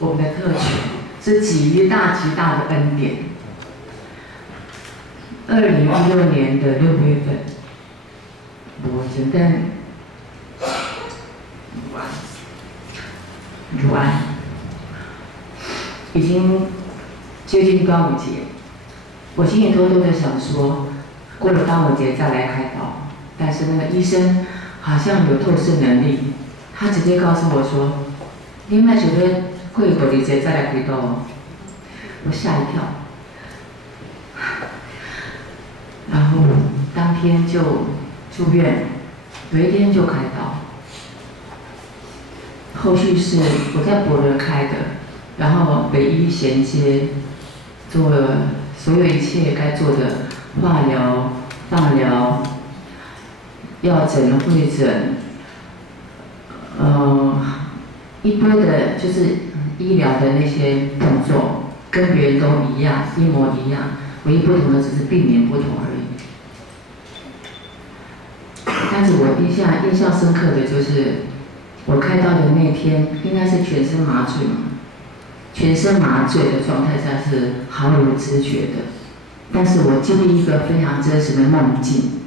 我们的特权，是极大极大的恩典。2016年的6月份，我诊断乳癌，已经接近端午节，我心里偷偷的想说，过了端午节再来开刀。但是那个医生好像有透视能力，他直接告诉我说：“你卖准备过5日节再来开刀哦。”我吓一跳，然后当天就住院，有一天就开刀。后续是我在博伦开的，然后北医衔接，做了所有一切该做的化疗、放疗、药诊、会诊，一波的就是医疗的那些动作，跟别人都一样，一模一样，唯一不同的只是病名不同而已。但是我印象深刻的就是，我开刀的那天应该是全身麻醉嘛，全身麻醉的状态下是毫无知觉的，但是我经历一个非常真实的梦境。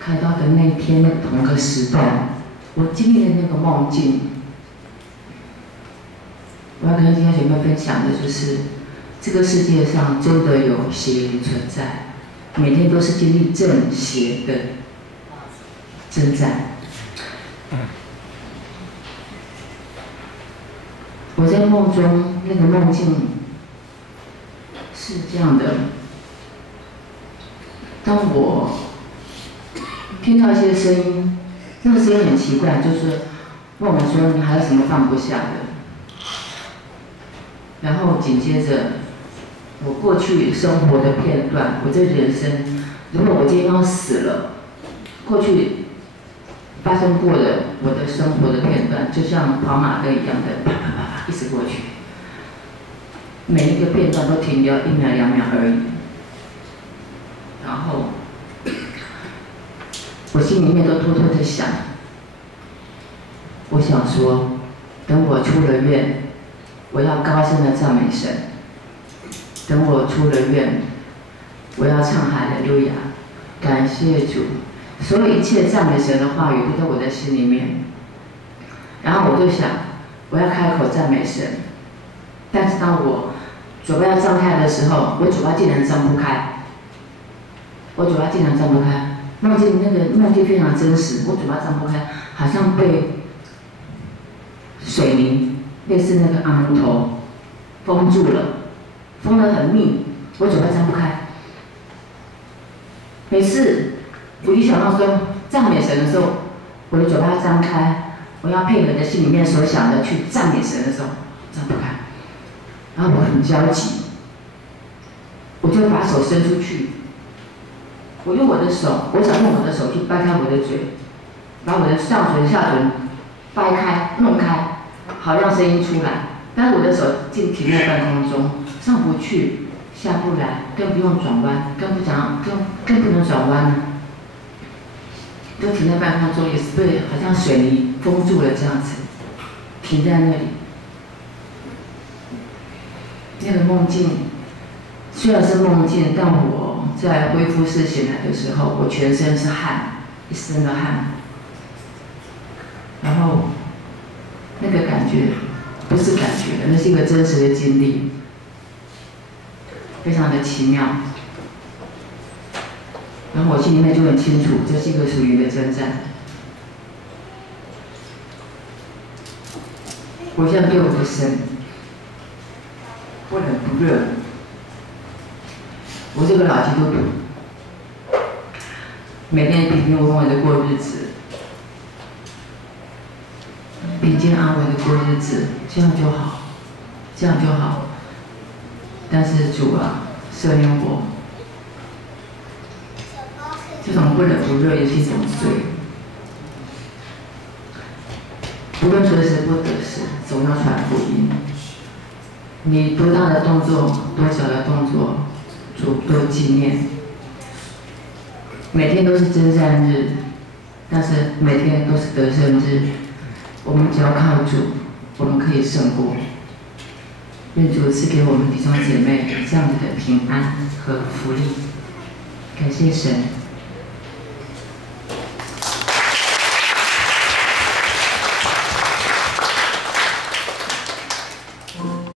开刀的那天的同个时段，我经历的那个梦境，我要跟弟兄姐妹分享的就是，这个世界上真的有邪灵存在，每天都是经历正邪的征战。我在梦中那个梦境是这样的，当我听到一些声音，那个声音很奇怪，就是问我说：“你还有什么放不下的？”然后紧接着，我过去生活的片段，我这人生，如果我今天要死了，过去发生过的我的生活的片段，就像跑马灯一样的啪啪啪啪一直过去，每一个片段都停掉1秒2秒而已，然后我心里面都偷偷的想，我想说，等我出了院，我要高声的赞美神；等我出了院，我要唱哈利路亚，感谢主。所有一切赞美神的话语都在我的心里面。然后我就想，我要开口赞美神，但是当我嘴巴要张开的时候，我嘴巴竟然张不开，梦境那个梦境非常真实，我嘴巴张不开，好像被水泥类似那个阿门头封住了，封得很密，我嘴巴张不开。每次我一想到说赞美神的时候，我的嘴巴张开，我要配合着心里面所想的去赞美神的时候，张不开，然后我很焦急，我就把手伸出去。我用我的手，我想用我的手去掰开我的嘴，把我的上唇、下唇掰开、弄开，好让声音出来。但是我的手竟停在半空中，上不去，下不来，更不用转弯，更不能转弯了，就停在半空中，也是被好像水泥封住了这样子，停在那里。那个梦境虽然是梦境，但我在恢复室醒来的时候，我全身是汗，一身的汗，然后那个感觉不是感觉的，那是一个真实的经历，非常的奇妙。然后我心里面就很清楚，这是一个属灵的征战。我现在对我的神不冷不热。我这个老基督徒，每天平平稳稳的过日子，平静安稳的过日子，这样就好，这样就好。但是主啊，赦免我，这种不冷不热也是一种罪。不论得时不得时，总要传福音。你多大的动作，多小的动作，主都纪念。每天都是征战日，但是每天都是得胜日。我们只要靠主，我们可以胜过。愿主赐给我们弟兄姐妹这样子的平安和福利。感谢神。